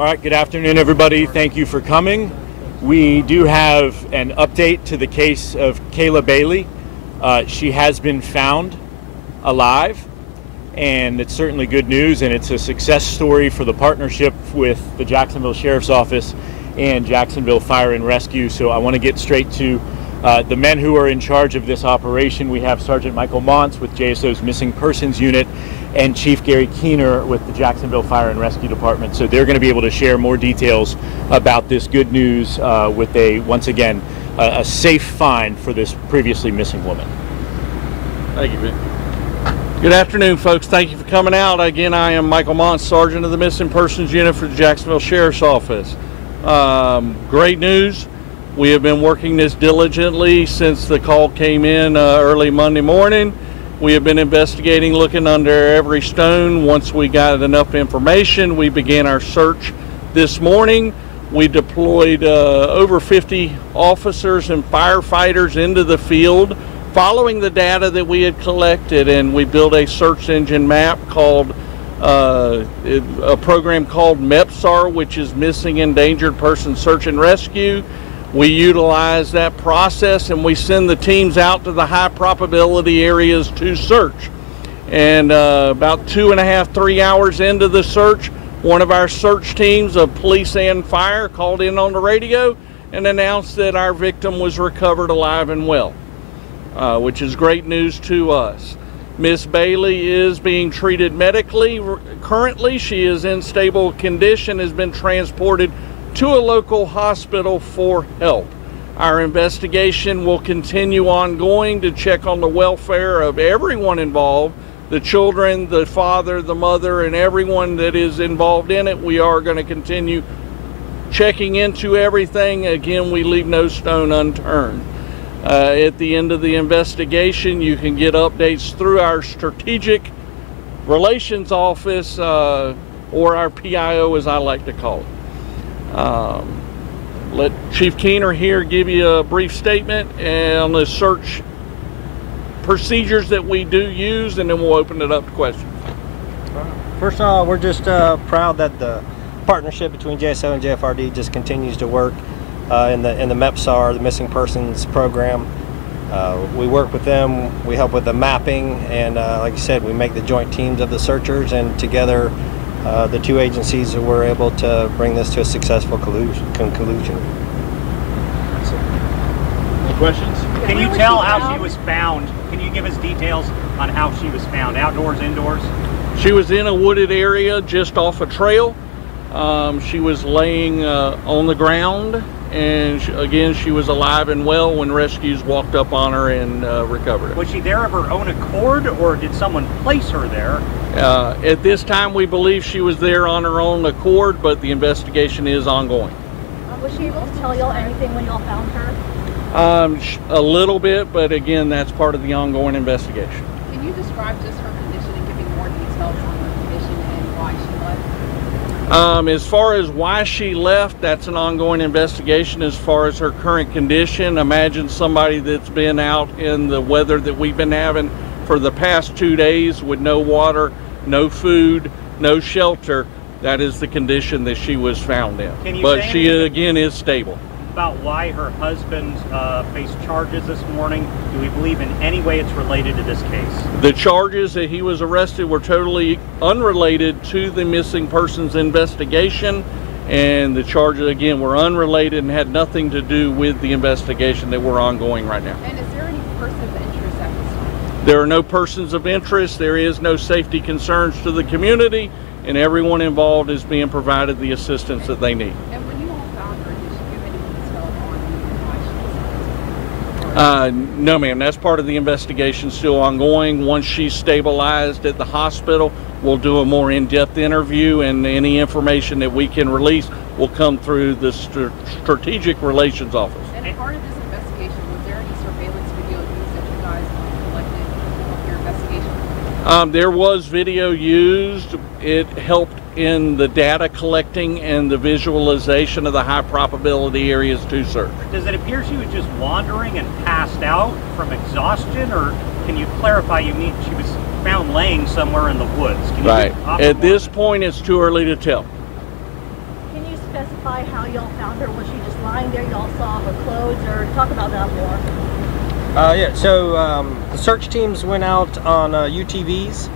All right, good afternoon, everybody. Thank you for coming. We do have an update to the case of Kayla Bailey. She has been found alive, and it's certainly good news, and it's a success story for the partnership with the Jacksonville Sheriff's Office and Jacksonville Fire and Rescue. So I want to get straight to the men who are in charge of this operation. We have Sergeant Michael Montz with JSO's Missing Persons Unit and Chief Gary Keener with the Jacksonville Fire and Rescue Department. So they're going to be able to share more details about this good news with once again, a safe find for this previously missing woman. Thank you, Vic. Good afternoon, folks. Thank you for coming out. Again, I am Michael Montz, Sergeant of the Missing Persons Unit for the Jacksonville Sheriff's Office. Great news. We have been working this diligently since the call came in early Monday morning. We have been investigating, looking under every stone. Once we got enough information, we began our search this morning. We deployed over 50 officers and firefighters into the field, following the data that we had collected, and we built a search engine map called a program called MEPSAR, which is Missing Endangered Person Search and Rescue. We utilize that process and we send the teams out to the high probability areas to search. And about 2.5, 3 hours into the search, one of our search teams of police and fire called in on the radio and announced that our victim was recovered alive and well, which is great news to us. Miss Bailey is being treated medically. Currently, she is in stable condition, has been transported to a local hospital for help. Our investigation will continue ongoing to check on the welfare of everyone involved, the children, the father, the mother, and everyone that is involved in it. We are going to continue checking into everything. Again, we leave no stone unturned. At the end of the investigation, you can get updates through our Strategic Relations Office, or our PIO, as I like to call it. Let Chief Keener here give you a brief statement on the search procedures that we do use, and then we'll open it up to questions. First of all, we're just proud that the partnership between JSO and JFRD just continues to work in the MEPSAR, the Missing Persons Program. We work with them, we help with the mapping, and like I said, we make the joint teams of the searchers, and together the two agencies were able to bring this to a successful conclusion. Any questions? Can you tell how she was found? Can you give us details on how she was found? Outdoors, indoors? She was in a wooded area just off a trail. She was laying on the ground, and again, she was alive and well when rescues walked up on her and recovered her. Was she there of her own accord, or did someone place her there? At this time, we believe she was there on her own accord, but the investigation is ongoing. Was she able to tell y'all anything when y'all found her? A little bit, but again, that's part of the ongoing investigation. Can you describe just her condition and give me more details on her condition and why she left? As far as why she left, that's an ongoing investigation. As far as her current condition, imagine somebody that's been out in the weather that we've been having for the past 2 days with no water, no food, no shelter. That is the condition that she was found in. But she, again, is stable. About why her husband faced charges this morning? Do we believe in any way it's related to this case? The charges that he was arrested were totally unrelated to the missing persons investigation, and the charges, again, were unrelated and had nothing to do with the investigation that we're ongoing right now. And is there any person of interest at this time? There are no persons of interest. There is no safety concerns to the community, and everyone involved is being provided the assistance that they need. And when you all found her, did she give any detail on why she was found? No, ma'am. That's part of the investigation, still ongoing. Once she's stabilized at the hospital, we'll do a more in-depth interview, and any information that we can release will come through the Strategic Relations Office. And part of this investigation, was there any surveillance video used that you guys collected with your investigation? There was video used. It helped in the data collecting and the visualization of the high probability areas to search. Does it appear she was just wandering and passed out from exhaustion, or can you clarify, you mean she was found laying somewhere in the woods? Can you Right. At this point, it's too early to tell. Can clarify how y'all found her? Was she just lying there? Y'all saw her clothes, or talk about that more? Yeah, so the search teams went out on UTVs.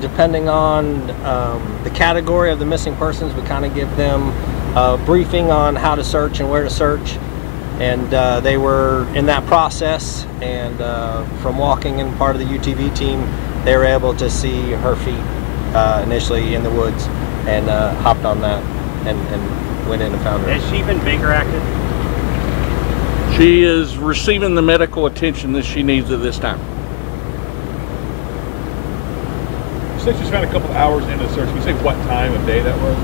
Depending on the category of the missing persons, we kind of give them a briefing on how to search and where to search. And they were in that process, and from walking in part of the UTV team, they were able to see her feet initially in the woods, and hopped on that and went in and found her. Has she been Baker acted? She is receiving the medical attention that she needs at this time. You said she was found a couple of hours into the search. Can you say what time of day that was?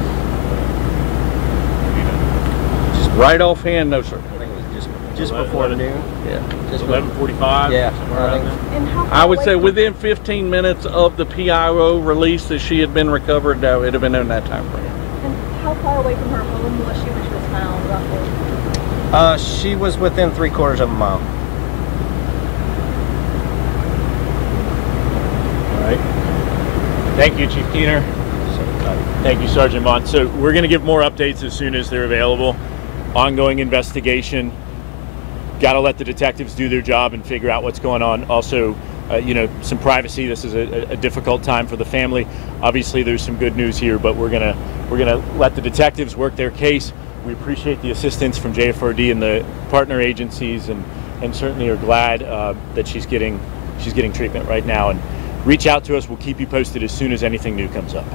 Just right offhand, no, sir. I think it was just before noon. Yeah. Just 11:45. Yeah, somewhere I around think- there. And how far I would away say from- within 15 minutes of the PIO release that she had been recovered, that would have been in that time frame. And how far away from her home was she when she was found, roughly? She was within 3/4 of a mile. All right. Thank you, Chief Keener. Thank you, Sergeant Mont. So we're going to give more updates as soon as they're available. Ongoing investigation. Got to let the detectives do their job and figure out what's going on. Also, some privacy. This is a difficult time for the family. Obviously, there's some good news here, but we're gonna let the detectives work their case. We appreciate the assistance from JFRD and the partner agencies, and certainly are glad that she's getting treatment right now. And reach out to us. We'll keep you posted as soon as anything new comes up.